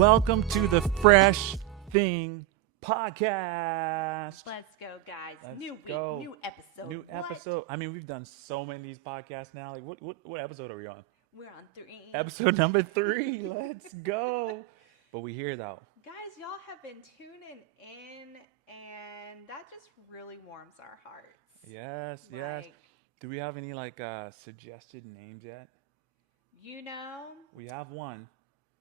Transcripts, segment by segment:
Welcome to the Fresh Thing Podcast. Let's go, guys. Let's New week, go. new episode. New episode. I mean, we've done so many of these podcasts now. Like, what episode are we on? We're on 3. Episode number 3. Let's go. But we here though. Guys, y'all have been tuning in, and that just really warms our hearts. Yes. Like, Do we have any suggested names yet? You know, We have one.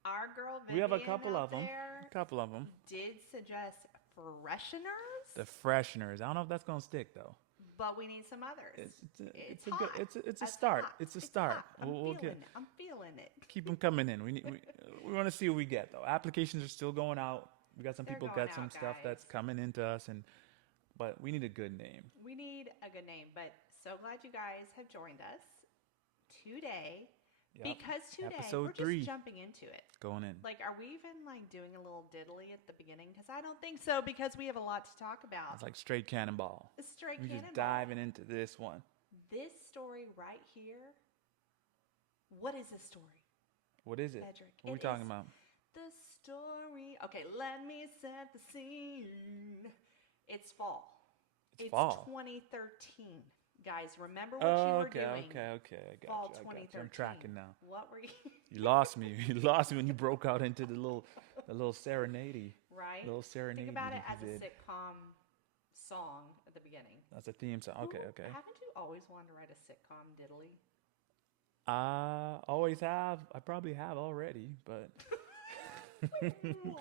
our girl Vivian We have a couple out of them. there A couple of them. did suggest fresheners, The fresheners. I don't know if that's gonna stick though. but we need some others. It's a hot. good. It's a It's start. hot. It's a start. hot. I'm feeling it. Keep them coming in. We want to see what we get though. Applications are still going out. We got some They're people going got some out, stuff guys. that's coming into us, but we need a good name. We need a good name, but so glad you guys have joined us today. Yep. Because today Episode we're 3. just jumping into it. Going in. Like, are we even doing a little diddly at the beginning? Because I don't think so. Because we have a lot to talk about. It's like straight cannonball. A straight We cannonball. just diving into this one. This story right here. What is this story? What is it? Cedric, What are we it talking is- about? The story. Okay, let me set the scene. It's fall. It's fall. 2013. Guys, remember what Oh, you were okay. doing. I got Fall you. 2013. I'm tracking now. What were you? You lost me. You lost me when you broke out into the little serenade. Right? Little serenade. Think about it that as you a did. sitcom song at the beginning. That's a theme song. Okay. Ooh, Okay. Haven't you always wanted to write a sitcom diddly? I always have. I probably have already, but What?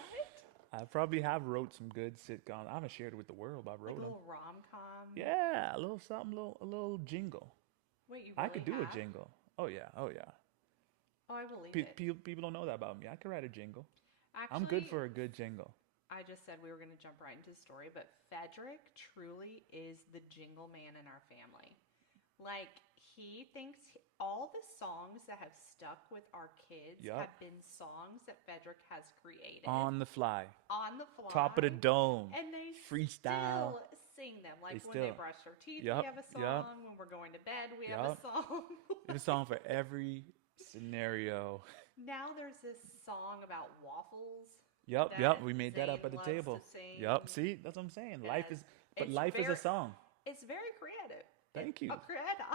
I probably have wrote some good sitcoms. I haven't shared it with the world, but I Like a wrote them. little rom-com? Yeah, a little something, a little jingle. Wait, you really I could do have? a jingle. Oh yeah. Oh, I believe it. People don't know that about me. I can write a jingle. Actually, I'm good for a good jingle. I just said we were going to jump right into the story, but Fedric truly is the jingle man in our family. Like, he thinks all the songs that have stuck with our kids Yup. have been songs that Fedric has created On the fly. on the fly. Top of the dome. And they Freestyle. still sing them. Like They when they still- brush their teeth, Yup, we have a song. yup. When we're going to bed, we have a Yup. song. There's a song for every scenario. Now there's this song about waffles. Yup. that We made that up Zane at the loves table. to sing. Yup. See, that's what I'm saying. Life Yes. is, but It's life is very- a song. It's very creative. Thank you. Creative.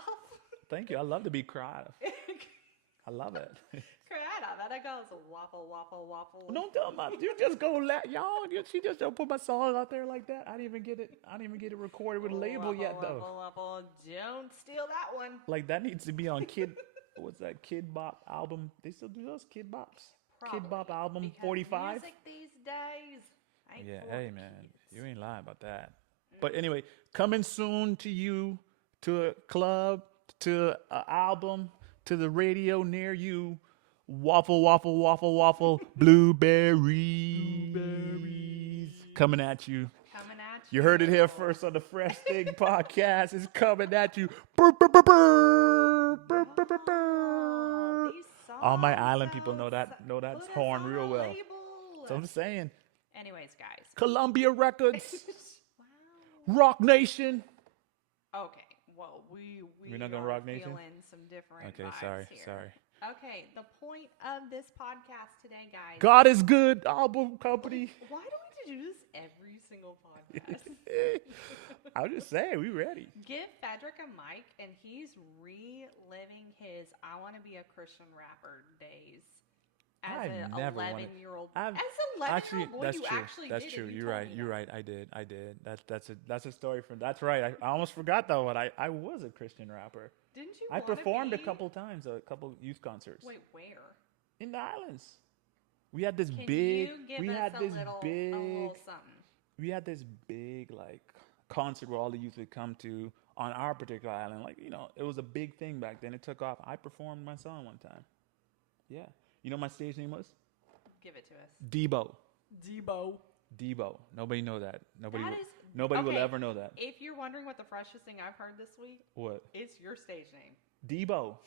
Thank you. I love to be creative. I love it. Creative. And it goes waffle, waffle, waffle. Don't tell my. You just go let y'all. She just don't put my song out there like that. I didn't even get it recorded with a label Waffle, yet though. Waffle, waffle. Don't steal that one. Like that needs to be on Kid. What's that Kid Bop album? They still do those Kid Bops. Kid Bop Probably, album because 45. Music these days. ain't Yeah, for hey the man, kids. you ain't lying about that. But anyway, coming soon to you, to a club, to an album, to the radio near you. Waffle, waffle, waffle, waffle, blueberries. Coming at you. Coming at You heard it here first on the Fresh Thing Podcast. It's coming at you. Brr, brr, brr, brr. Brr, brr, brr, brr. These All my songs island people know sound- that put us horn on real a well. label. So I'm saying, Anyways, guys. Columbia Records, Wow. Rock Nation. Okay. Well, we We're not gonna are Rock Nation? feeling some different Okay, vibes sorry. here. Okay, the point of this podcast today, guys. God is Good album company. Why do we do this every single podcast? I'm just saying, we ready. Give Fedric a mic, and he's reliving his "I want to be a Christian rapper" days as I've an never wanted- 11-year-old. I've- As an 11-year-old boy, that's you true. actually That's did true. it. You You're told right. me You're that. right. I did. That's a story from. That's right. I almost forgot though. But I was a Christian rapper. Didn't you? I wanna performed a be- couple times, a couple youth concerts Wait, where? in the islands. We had this Can big. you give We us had a this little big. something? We had this big like concert where all the youth would come to on our particular island. Like it was a big thing back then. It took off. I performed my song one time. Yeah. You know what my stage name was? Give it to us. Debo. Debo. Nobody know that. Nobody. That Will, is- nobody will okay. ever know that. If you're wondering what the freshest thing I've heard this week, What? it's your stage name. Debo.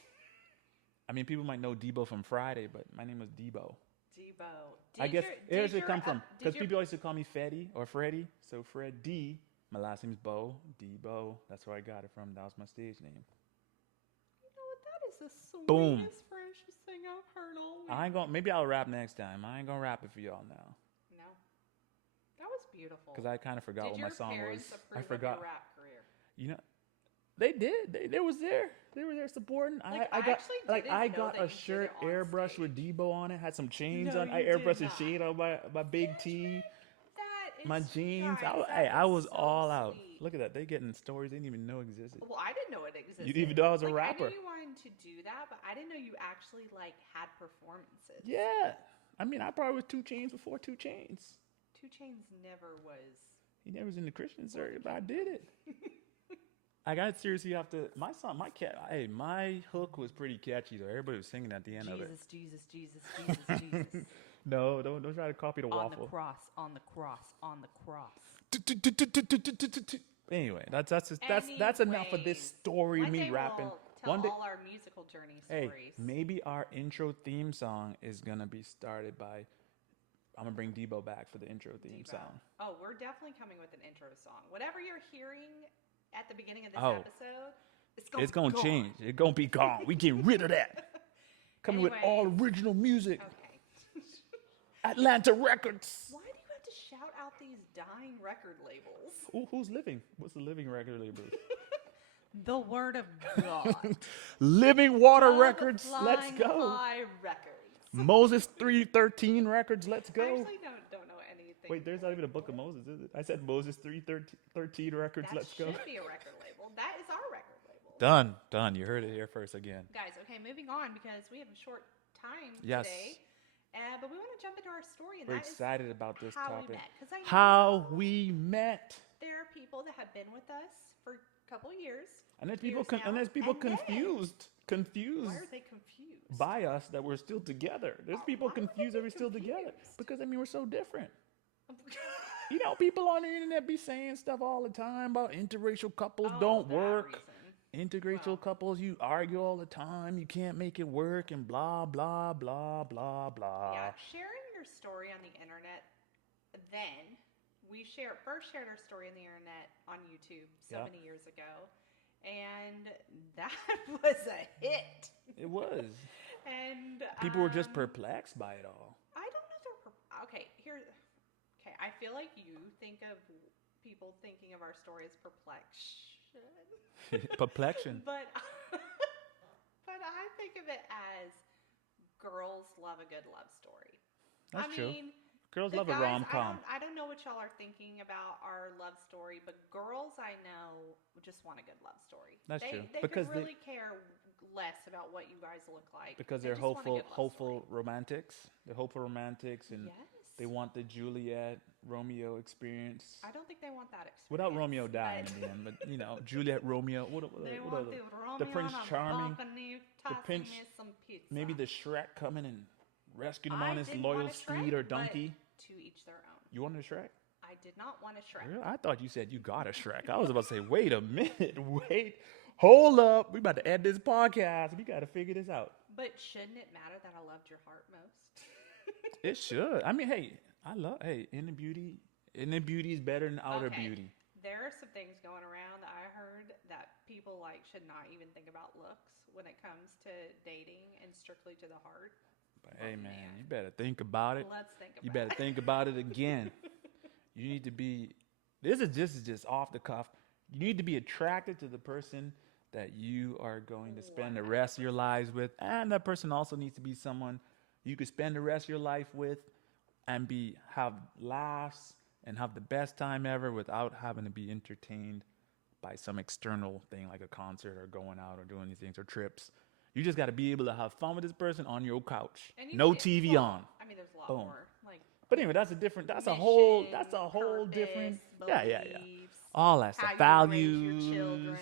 I mean, people might know Debo from Friday, but my name was Debo. Debo. I guess here's where it come from. Because Did your- people used to call me Fetty or Freddy. So Fred D. My last name's Bo. Debo. That's where I got it from. That was my stage name. You know what? That is the sweetest, Boom. freshest thing I've heard all I ain't gonna. Maybe I'll rap next time. I ain't gonna rap it for y'all now No, that was beautiful. because I kind of forgot Did what your my song was. parents I approve forgot. of your rap career? You know, they did. They was there. They were there supporting. Like, I I got actually like didn't I know got that a you did shirt it on airbrushed stage. with Debo on it. Had some chains No, on. I you did airbrushed a not. shade on my big T. That is, My jeans. guys, Hey, that I is was so all out. sweet. Look at that. They getting stories they didn't even know existed. Well, I didn't know it existed. You didn't even know I was a like, rapper. I knew you wanted to do that, but I didn't know you actually like had performances. Yeah. I mean, I probably was 2 Chainz before 2 Chainz. 2 Chainz never was. He never was in the Christian circuit, but I did it. I got seriously have to. My song, my hook was pretty catchy though. Everybody was singing at the end of it. Jesus, Jesus, Jesus, Jesus, Jesus. No, don't try to copy the On waffle. the cross, on the cross, on the cross. Anyway, that's enough of this story. One Me day rapping. we'll tell One day, all our musical journey hey, stories. maybe our intro theme song is gonna be started by. I'm gonna bring Debo back for the intro theme Debo. song. Oh, we're definitely coming with an intro song. Whatever you're hearing at the beginning of this Oh. episode, It's gonna change. It's gonna be gone. We getting rid of that. Coming with all original music. Okay. Atlanta Records. Why do you have to shout out these dying record labels? Who's living? What's the living record label? The Word of God. Living Water Dub Records. Let's Flying go. High Records. Moses 313 Records. Let's I go. actually don't know anything. Wait, there's not even a book of Moses, is it? I said Moses 313 Records. That Let's go. should be a record label. That is our record label. Done. You heard it here first again. Guys, okay, moving on because we have a short time Yes. today. But we want to jump into our story, and We're that is excited about this how topic. we met. Because I know How we met. there are people that have been with us for a couple years. And there's people, years now, and there's people and then- confused Why are they confused? by us that we're still together. There's people Why would they confused that be we're still together confused? because I mean we're so different. You know, people on the internet be saying stuff all the time about interracial couples Oh, don't that work. reason. Interracial Well. couples, you argue all the time. You can't make it work, and blah blah blah blah blah. Yeah, sharing your story on the internet. Then we first shared our story on the internet on YouTube so Yeah. many years ago, and that was a hit. It was. And People were just perplexed by it all. I don't know if they're okay. Okay, I feel like you think of people thinking of our story as perplexion, Perplexion. but but I think of it as girls love a good love story. That's I true. mean, Girls the love a guys, rom-com. I don't know what y'all are thinking about our love story, but girls I know just want a good love story. That's they, true. They Because could really care less about what you guys look like Because They they're just want a good love hopeful story. romantics. They're hopeful romantics, and Yes. they want the Juliet Romeo experience. I don't think they want that experience. Without Romeo dying but- in the end, but you know, Juliet Romeo. What They what want other- the Romeo Prince on a Charming, balcony the tossing Prince- me some pizza. maybe the Shrek coming and rescuing him I on his didn't loyal want a steed Shrek, or but donkey. To each their own. You wanted a Shrek? I did not want a Shrek. Really? I thought you said you got a Shrek. I was about to say, wait a minute, hold up. We about to end this podcast. We got to figure this out. But shouldn't it matter that I loved your heart most? It should. I mean, hey, inner beauty is better than outer Okay. beauty. There are some things going around that I heard that people should not even think about looks when it comes to dating and strictly to the heart. But hey, man, man. you better think about it. Let's think about You better it. think about it again. You need to be. This is just off the cuff. You need to be attracted to the person that you are going to spend the rest of your lives with, and that person also needs to be someone you could spend the rest of your life with, and have laughs and have the best time ever without having to be entertained by some external thing like a concert or going out or doing these things or trips. You just got to be able to have fun with this person on your couch. And you No can- TV well, on. I mean, there's a lot Boom. more. Like But anyway, that's a mission, whole purpose, different, yeah. beliefs, All that how stuff, you values, raise your children.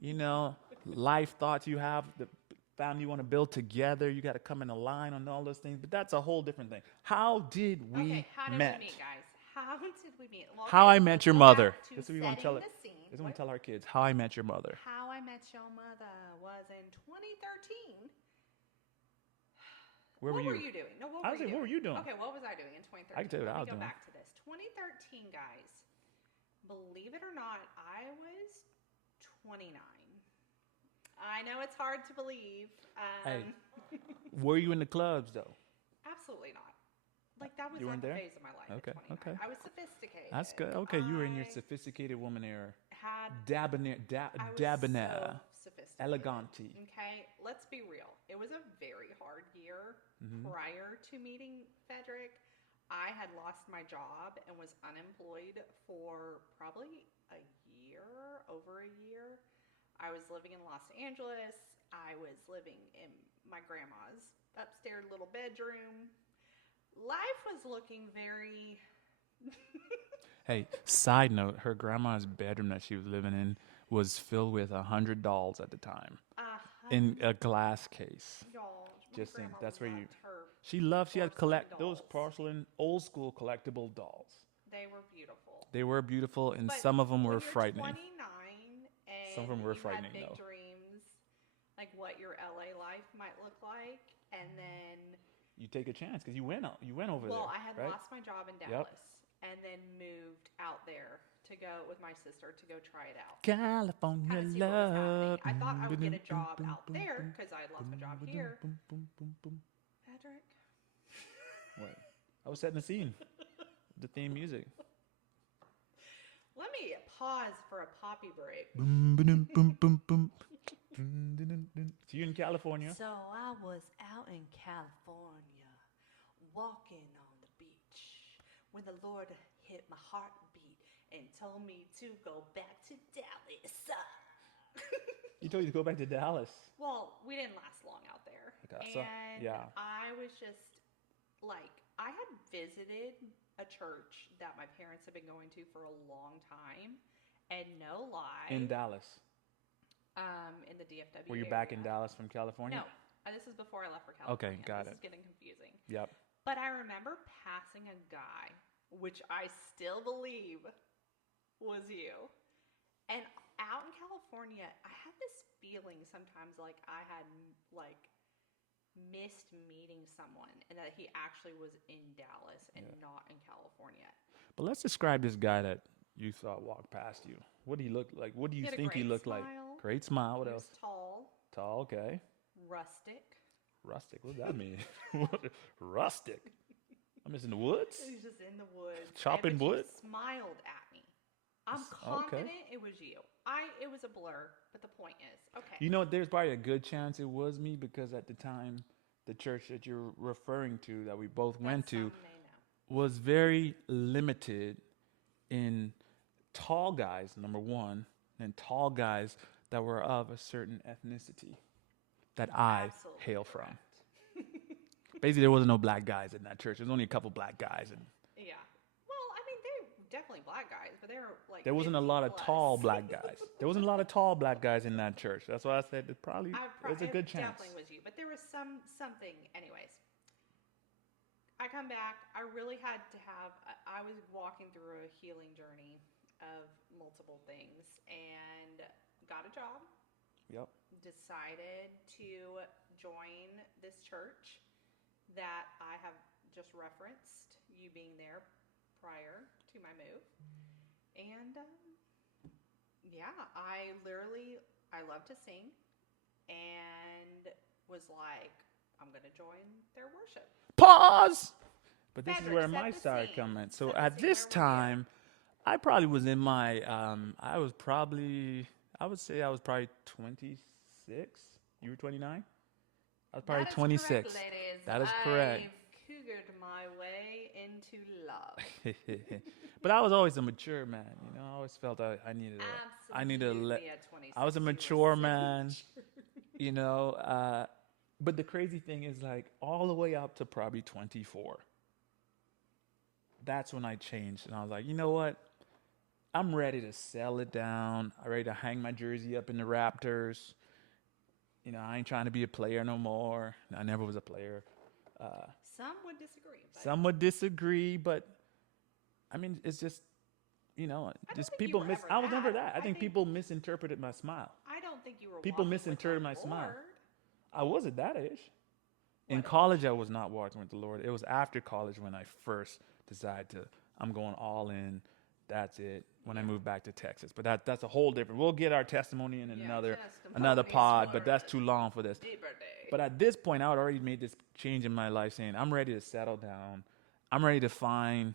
you know, life thoughts you have, the family you want to build together. You got to come in a line on all those things. But that's a whole different thing. How did we Okay, how did met? we meet, guys? How did we meet? Well, How okay, I met let's your go mother. back to This is what we want to tell it. setting the scene. This is what we What? tell our kids. How I met your mother. How I Met Your Mother was in 2013. Where what were were you? you doing? No, what I were was you saying, doing? what were you doing? Okay, what was I doing in 2013? I can tell you what I was Let me doing. go back to this. 2013, guys. Believe it or not, I was 29. I know it's hard to believe. Hey. Were you in the clubs though? Absolutely not. Like that was You not weren't the there? phase of my life Okay, at 29. okay. I was sophisticated. That's good. Okay, you were in your I sophisticated woman era. had Debonair, I was debonair, so sophisticated. elegante. Okay, let's be real. It was a very hard year Mm-hmm. prior to meeting Frederick. I had lost my job and was unemployed for probably a year, over a year. I was living in Los Angeles. I was living in my grandma's upstairs little bedroom. Life was looking very. Hey, side note, her grandma's bedroom that she was living in was filled with 100 dolls at the time in a glass case. Y'all, my Just think, grandma that's where you. loved her She had porcelain those dolls. porcelain, old school collectible dolls. They were beautiful. They were beautiful, and But some of them when were you're frightening. 29 and Some of them were you frightening, had big though. dreams, like what your LA life might look like, and then You take a chance because you went over there. I had right? lost my job in Yep. Dallas and then moved out there to go with my sister to go try it out. California Kind of see what was happening. love. I thought I would get a job out there because I had lost my job here. Patrick, What? I was setting the scene. The theme music. let me pause for a poppy break. Boom, boom, boom, boom, boom. Dun, dun, dun, dun. So you in California? So I was out in California, walking on the beach, when the Lord hit my heartbeat and told me to go back to Dallas. He told you to go back to Dallas. Well, we didn't last long out there. Okay, so, And yeah. I was just like, I had visited a church that my parents had been going to for a long time. And no lie. In Dallas. In the DFW Were you back in area. Dallas from California? No, this is before I left for California. got This it. is getting confusing. Yep. But I remember passing a guy, which I still believe was you. And out in California, I had this feeling sometimes like I had like missed meeting someone and that he actually was in Dallas and not in California. But let's describe this guy that you thought walked past you. What do he look like? What do you He had a think he great looked like? smile. Great smile. What He else? was tall, Tall, okay. rustic. Rustic. What does that mean? Rustic. I'm just in the woods? He was just in the woods. Chopping but you wood? smiled at me. I'm Okay. confident it was you. It was a blur, but the point is, okay. You know, there's probably a good chance it was me because at the time, the church that you're referring to that we both went to Some may know. was very limited in tall guys, number one, and tall guys that were of a certain ethnicity that I Absolutely hail from. correct. Basically, there wasn't no black guys in that church. There was only a couple black guys, and Yeah. Well, I mean, they were definitely black guys, but they were like. there wasn't a 50 lot of plus. tall black guys. There wasn't a lot of tall black guys in that church. That's why I said it probably there's a good It chance. definitely was you, but there was something. Anyways, I come back. I really had to have. I was walking through a healing journey of multiple things, and got a job. Yep. Decided to join this church that I have just referenced, you being there prior to my move. And yeah, I love to sing and was like, I'm going to join their worship. Pause. But this is Patrick, where set my the started scene. coming. So Set the at scene. this Where were you at? time, I probably was in my I would say I was probably 26. You were 29? I was probably That is 26. correct, ladies. That is correct. I've cougared my way into love. But I was always a mature man, you know. I always felt I needed to let. Absolutely at 26, I was a you were mature so man, mature. you know. But the crazy thing is, like, all the way up to probably 24. That's when I changed, and I was like, you know what? I'm ready to sell it down. I'm ready to hang my jersey up in the Raptors. You know, I ain't trying to be a player no more. I never was a player. Some would disagree. But Some would disagree, but I mean, it's just, you know, don't just think you people were miss. ever I was never that. that. I think people misinterpreted my smile. I don't think you were. People walking with misinterpreted the my smile. Lord. I was at that age. In What age? college, I was not walking with the Lord. It was after college when I first decided I'm going all in. That's it. When I moved back to Texas, but that's a whole different. We'll get our testimony in Yeah, another testimonies pod, for but that's too long for this. Deeper day. But at this point, I had already made this change in my life saying, I'm ready to settle down. I'm ready to find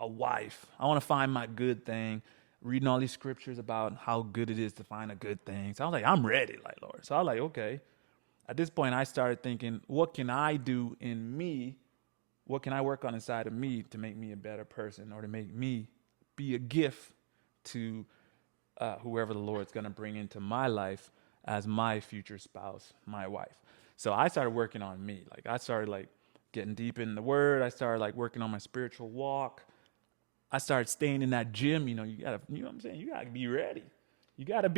a wife. I want to find my good thing. Reading all these scriptures about how good it is to find a good thing. So I was like, I'm ready, like, Lord. So I was like, okay. At this point, I started thinking, what can I do in me? What can I work on inside of me to make me a better person or to make me be a gift to whoever the Lord's going to bring into my life as my future spouse, my wife. So I started working on me. Like I started like getting deep in the word. I started like working on my spiritual walk. I started staying in that gym. You know what I'm saying? You gotta be ready. You gotta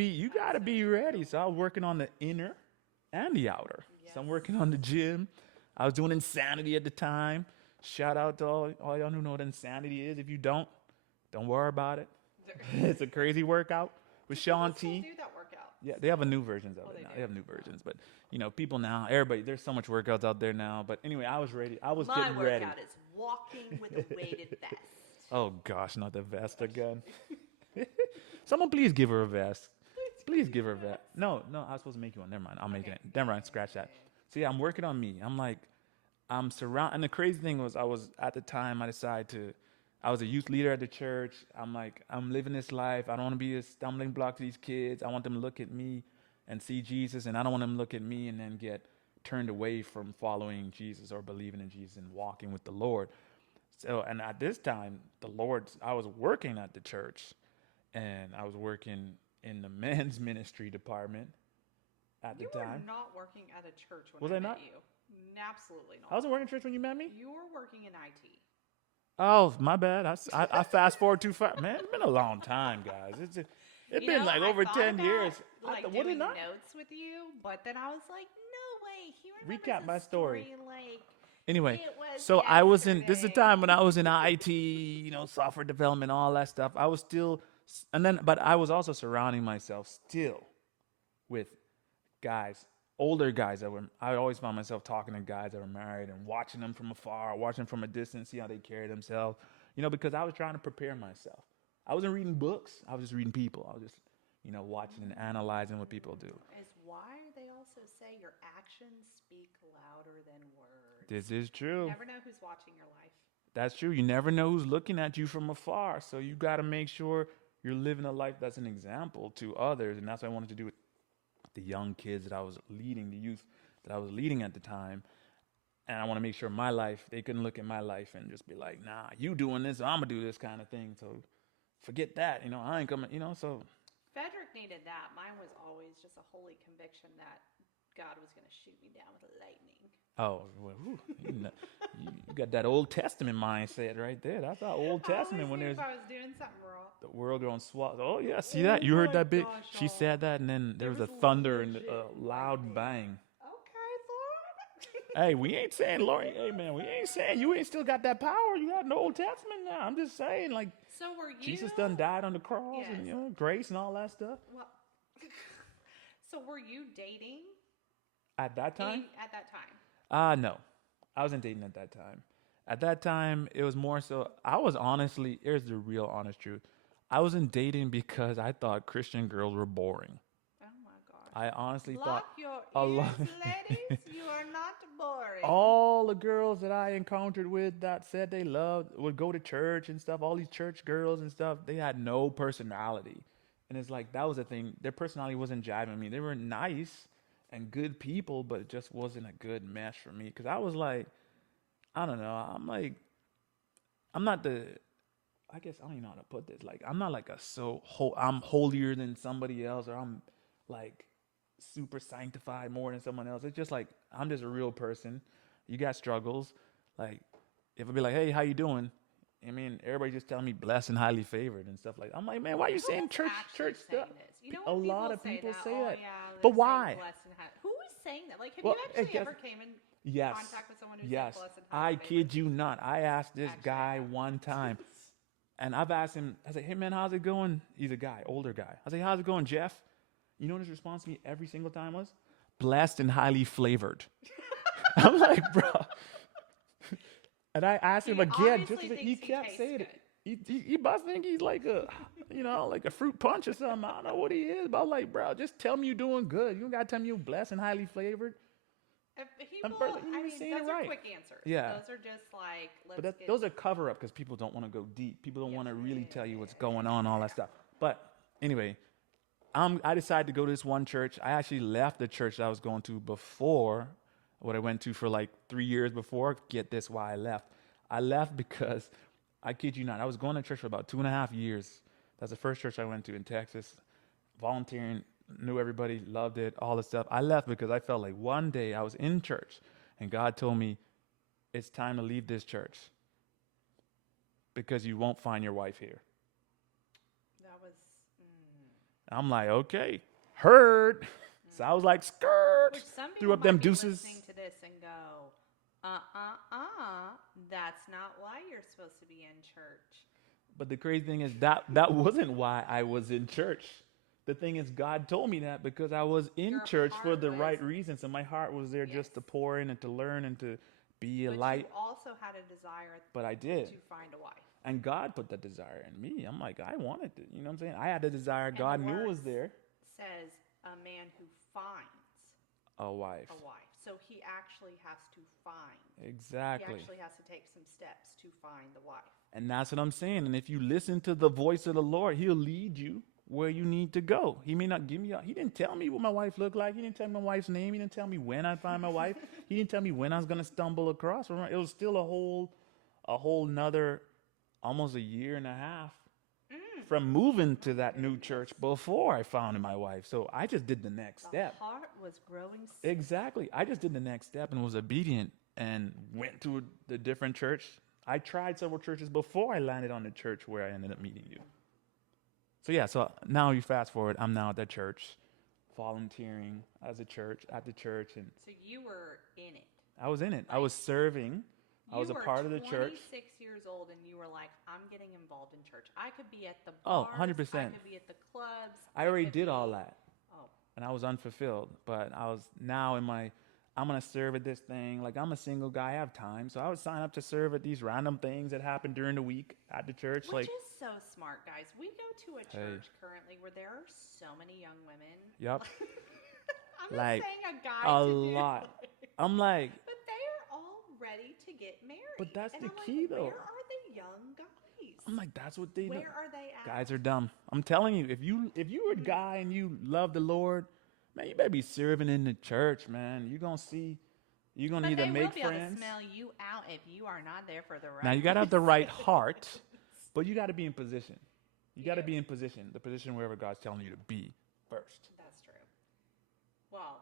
be ready. So I was working on the inner and the outer. Yes. So I'm working on the gym. I was doing Insanity at the time. Shout out to all y'all who know what Insanity is. If you don't worry about it. It's a crazy workout with Shaun T. Do that workout. Yeah, they have a new versions of it now. do. They have new versions, but you know, people now, everybody, there's so much workouts out there now. But anyway, I was ready. I was getting ready. My workout is walking with a weighted vest. Oh gosh, not the vest again. Someone please give her a vest. Please give her a vest. No, I was supposed to make you one. Never mind. I'll make it. Never mind. Scratch that. So yeah, I'm working on me. I'm surrounded. And the crazy thing was, at the time, I was a youth leader at the church. I'm living this life. I don't want to be a stumbling block to these kids. I want them to look at me and see Jesus, and I don't want them to look at me and then get turned away from following Jesus or believing in Jesus and walking with the Lord. So, and at this time, I was working at the church, and I was working in the men's ministry department at the time. You were not working at a church when Was I I met not? you. Absolutely not. I wasn't working at church when you met me? You were working in IT. Oh, my bad. I fast forward too far. Man, it's been a long time, guys. It's been like over 10 years. Like doing notes with you, but then I was like, no way. He remembers Recap my story. Like, Anyway, it was so I was in, this is the yesterday. time when I was in IT, software development, all that stuff. I was still, but I was also surrounding myself still with guys, older guys I always found myself talking to guys that were married and watching them from afar, watching them from a distance, see how they carry themselves, because I was trying to prepare myself. I wasn't reading books. I was just reading people. I was just, watching and analyzing what people do. Is why they also say your actions speak louder than words. This is true. You never know who's watching your life. That's true. You never know who's looking at you from afar. So you got to make sure you're living a life that's an example to others. And that's what I wanted to do with the young kids that I was leading, the youth that I was leading at the time. And I want to make sure my life, they couldn't look at my life and just be like, nah, you doing this, I'm going to do this kind of thing. So forget that. I ain't coming, so. Frederick needed that. Mine was always just a holy conviction that God was going to shoot me down with lightning. Oh, well, you got that Old Testament mindset right there. That's our Old Testament when there's if I was doing something wrong. the world going swallow. Oh yeah, see that? You heard that bit? Gosh, She said that, and then there was a thunder and a loud bang. Okay, Lord. Hey, we ain't saying, Lord, hey man, we ain't saying you ain't still got that power. You got an Old Testament now. I'm just saying, like, So were you? Jesus done died on the cross, Yes. and grace and all that stuff. Well, so were you dating At that time? At that time. No, I wasn't dating at that time. At that time, it was more so. I was honestly, here's the real honest truth. I wasn't dating because I thought Christian girls were boring. Oh my gosh. I honestly Block thought your a ears, lot- ladies. You are not boring. all the girls that I encountered with that said they loved would go to church and stuff. All these church girls and stuff, they had no personality, and it's like that was the thing. Their personality wasn't jiving me. They were nice and good people, but it just wasn't a good mesh for me. Because I was like, I don't know. I'm not the. I guess I don't even know how to put this. Like, I'm not like I'm holier than somebody else, or I'm like super sanctified more than someone else. It's just like I'm just a real person. You got struggles. Like, if I be like, hey, how you doing? I mean, everybody just telling me blessed and highly favored and stuff like that. I'm like, man, why are you saying church actually stuff? this? You know A when lot of say people that? say Oh, that. yeah, But they're saying why? blessed and highly- Who is saying that? Like, have Well, you actually guess- ever came in Yes. contact with someone who Yes. said blessed and highly I kid you not. I asked this Actually, guy I have. one time, and I've asked him, I was like, hey man, how's it going? He's a guy, older guy. I was like, how's it going, Jeff? You know what his response to me every single time was? Blessed and highly flavored. I'm like, bro. And I asked him He again, obviously just he thinks he kept tastes saying good. it. He must think he's like a, like a fruit punch or something. I don't know what he is, but I'm like, bro, just tell me you're doing good. You don't gotta tell me you're blessed and highly flavored. People, You were saying those it are right. quick answers. Yeah. Those are just like, But let's get. those are cover up because people don't want to go deep. People don't Yeah. want to really tell you what's going on, all that stuff. But anyway, I decided to go to this one church. I actually left the church that I was going to before what I went to for like 3 years before. Get this, why I left. I left because, I kid you not, I was going to church for about 2.5 years. That's the first church I went to in Texas. Volunteering, knew everybody, loved it, all this stuff. I left because I felt like one day I was in church and God told me, it's time to leave this church because you won't find your wife here. That was. I'm like, okay, heard. So I was like, skirt. Which some Threw people up them might be deuces. listening to this and go, that's not why you're supposed to be in church. But the crazy thing is that wasn't why I was in church. The thing is, God told me that because I was in Your church for heart the was- right reasons, and my heart was there just to Yes. pour in and to learn and to be a But light. you also had a desire But I did. to find a wife. And God put that desire in me. I'm like, I wanted it. You know what I'm saying? I had the desire. And God the knew it was words there. Says a man who finds A wife. a wife. So he actually has to find. Exactly. He actually has to take some steps to find the wife. And that's what I'm saying. And if you listen to the voice of the Lord, He'll lead you where you need to go. He may not give me, He didn't tell me what my wife looked like. He didn't tell me my wife's name. He didn't tell me when I'd find my wife. He didn't tell me when I was going to stumble across her. It was still a whole nother, almost a year and a half from moving to that new church before I found my wife. So I just did the next The step. heart was growing. Exactly. I just did the next step and was obedient and went to the different church. I tried several churches before I landed on the church where I ended up meeting you. So yeah, so now you fast forward, I'm now at that church, volunteering as a church at the church, and So you were in it. I was in it. I was serving. I was a part of the church. You were 26 years old and you were like, I'm getting involved in church. I could be at the Oh, bars. 100%. I could be at the clubs. I already could did be- all that, Oh, and I was unfulfilled. But I was now in my, I'm gonna serve at this thing. Like I'm a single guy, I have time, so I would sign up to serve at these random things that happen during the week at the church. which Like, is so smart, guys. We go to a church currently where there are so many young women. Yep. I'm Like, not saying a guy a to do lot. it, I'm like, but they are all ready to get married. But that's And the I'm key, like, though. Where are the young guys? I'm like, that's what they do. Where are they at? Guys are dumb. I'm telling you, if you're a guy and you love the Lord, man, you better be serving in the church, man. You're gonna But either they make will be able to friends. smell you out if you are not there for the right. Now you gotta have the right heart, but you gotta be in position. You gotta be in position, the position wherever God's telling you to be first. That's true. Well,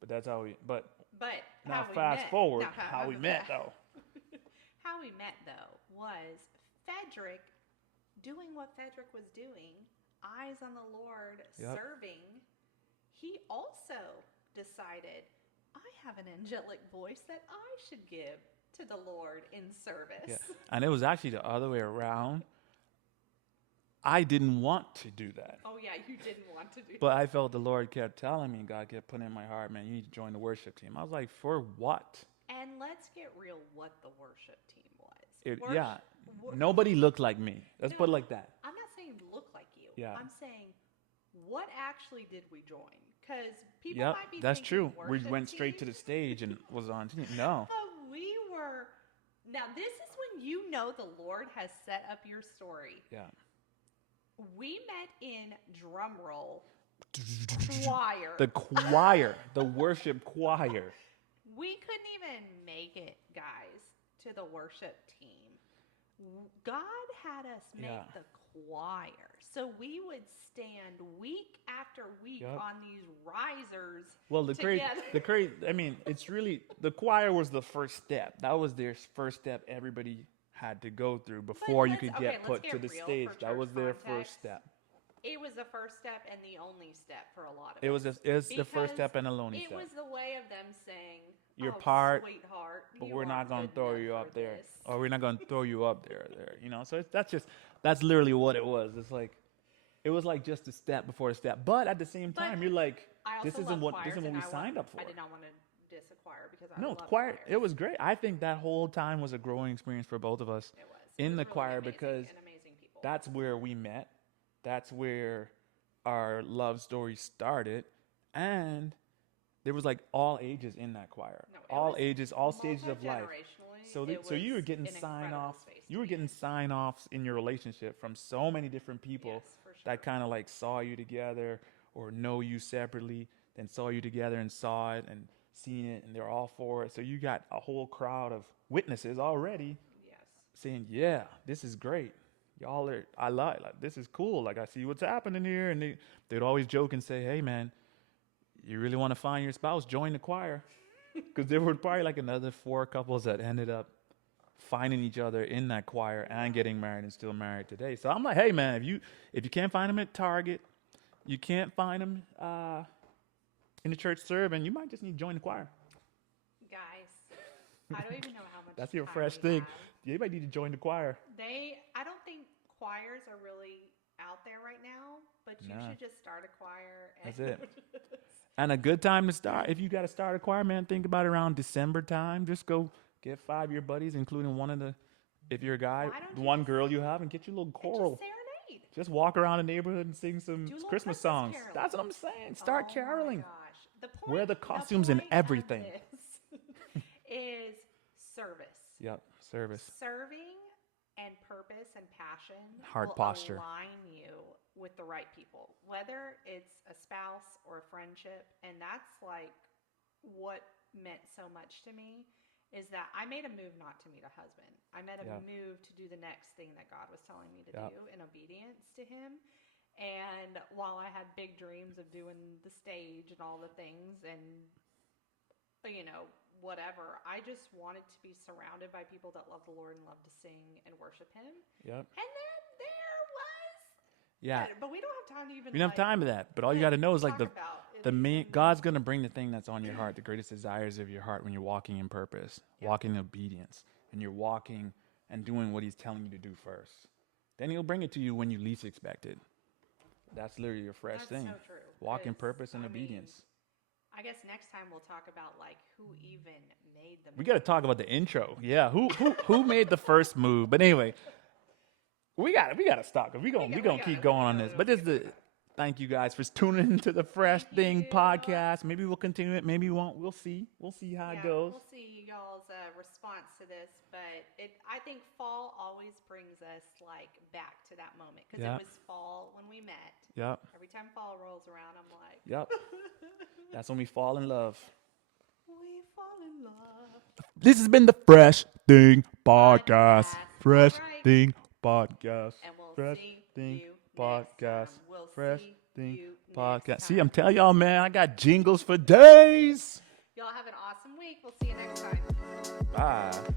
But that's how we. But but now how we fast met- forward, now, how we met though. How we met though was Frederick doing what Frederick was doing, eyes on the Lord, Yep. serving. He also decided, I have an angelic voice that I should give to the Lord in service. Yeah. And it was actually the other way around. I didn't want to do that. Oh yeah, you didn't want to do But I felt the Lord kept telling me, God kept putting in my heart, man, you need to join the worship team. I was like, for what? And let's get real what the worship team was. Yeah. wor- Nobody looked like me. Let's put it No. like that. I'm not saying look like you. Yeah. I'm saying what actually did we join? Because people Yep, might be that's thinking true. We worship went straight to team. the stage and was on team. No. But we were. Now this is when you know the Lord has set up your story. Yeah. We met in drum roll choir. The choir, the worship choir. We couldn't even make it, guys, to the worship team. God had us make Yeah. the choir. So we would stand week after week Yep. on these risers. Well, together. I mean, it's really, the choir was the first step. That was their first step everybody had to go through before you could get put to the stage. That was their first step. It was the first step and the only step for a lot of It was us. the first Because step and the only It step. was the way of them saying, Your "Oh, part, sweetheart, But you we're not aren't going to good throw enough you for up there. this." Or we're not going to throw you up there. You know, so that's literally what it was. It's like, it was like just a step before a step. But at the same But time, you're like, I also this isn't love what choirs, we and signed up for. I did not want to diss a choir because I No, love choir, choirs. it was great. I think that whole time was a growing experience for both of us It was. in It the was really choir amazing because and amazing people. that's where we met. That's where our love story started. And there was like all ages in that choir, No, it all was ages, all stages of life. multi-generationally, So, it so you were was getting an sign incredible offs. space You to were be getting in. sign offs in your relationship from so many different people Yes, for sure. that kind of like saw you together or know you separately, then saw you together and saw it and seen it, and they're all for it. So you got a whole crowd of witnesses already Yes. saying, "Yeah, this is great. Y'all are. I like this is cool. Like I see what's happening here." And they'd always joke and say, "Hey, man, you really want to find your spouse? Join the choir." Because there were probably like another 4 couples that ended up finding each other in that choir and getting married and still married today. So I'm like, hey man, if you can't find them at Target, you can't find them in the church serving, you might just need to join the choir. Guys, I don't even know how much That's your time fresh we thing. have. You might need to join the choir. I don't think choirs are really out there right now, but you Nah. should just start a choir. That's it. And a good time to start, if you got to start a choir, man, think about it around December time. Just go get 5 of your buddies, including one of the, if you're a guy, Why don't the you one just- girl you have, and get your little And choral. just serenade. Just walk around the neighborhood and sing some Do a little Christmas Christmas songs. caroling. That's what I'm saying. Start Oh caroling. My gosh. The point, Wear the costumes and point of everything. this is service. Yep, service. Serving and purpose and passion Heart will posture. align you with the right people, whether it's a spouse or a friendship. And that's like what meant so much to me, is that I made a move not to meet a husband. I made a Yep. move to do the next thing that God was telling me to Yep. do in obedience to him. And while I had big dreams of doing the stage and all the things and, you know, whatever, I just wanted to be surrounded by people that love the Lord and love to sing and worship him. Yep. And then there was, Yeah. but we don't have time to even. We don't have time for that. But all you got to know is like the main, God's going to bring the thing that's on your heart, the greatest desires of your heart when you're walking in purpose, walking in obedience, and you're walking and doing what he's telling you to do first. Then he'll bring it to you when you least expect it. That's literally your fresh That's thing. so true. Walk in 'Cause, purpose and I mean, obedience. I guess next time we'll talk about like who even made the. We got to talk about the intro. Yeah, who made the first move? But anyway, we got to stop. We gonna keep going on this. But this is the. Thank you guys for tuning into the Fresh Thing podcast. Maybe we'll continue it. Maybe we won't. We'll see. We'll see how it goes. We'll see y'all's response to this, but I think fall always brings us like back to that moment because Yeah. it was fall when we met. Yep. Every time fall rolls around, I'm like, Yep. That's when we fall in love. we fall in love. This has been the Fresh Thing podcast. Podcast. Fresh All right. Thing podcast. And we'll Fresh see Thing you podcast. next time. We'll Fresh see Thing you podcast. next See, time. I'm telling y'all, man, I got jingles for days. Y'all have an awesome week. We'll see you next time. Bye.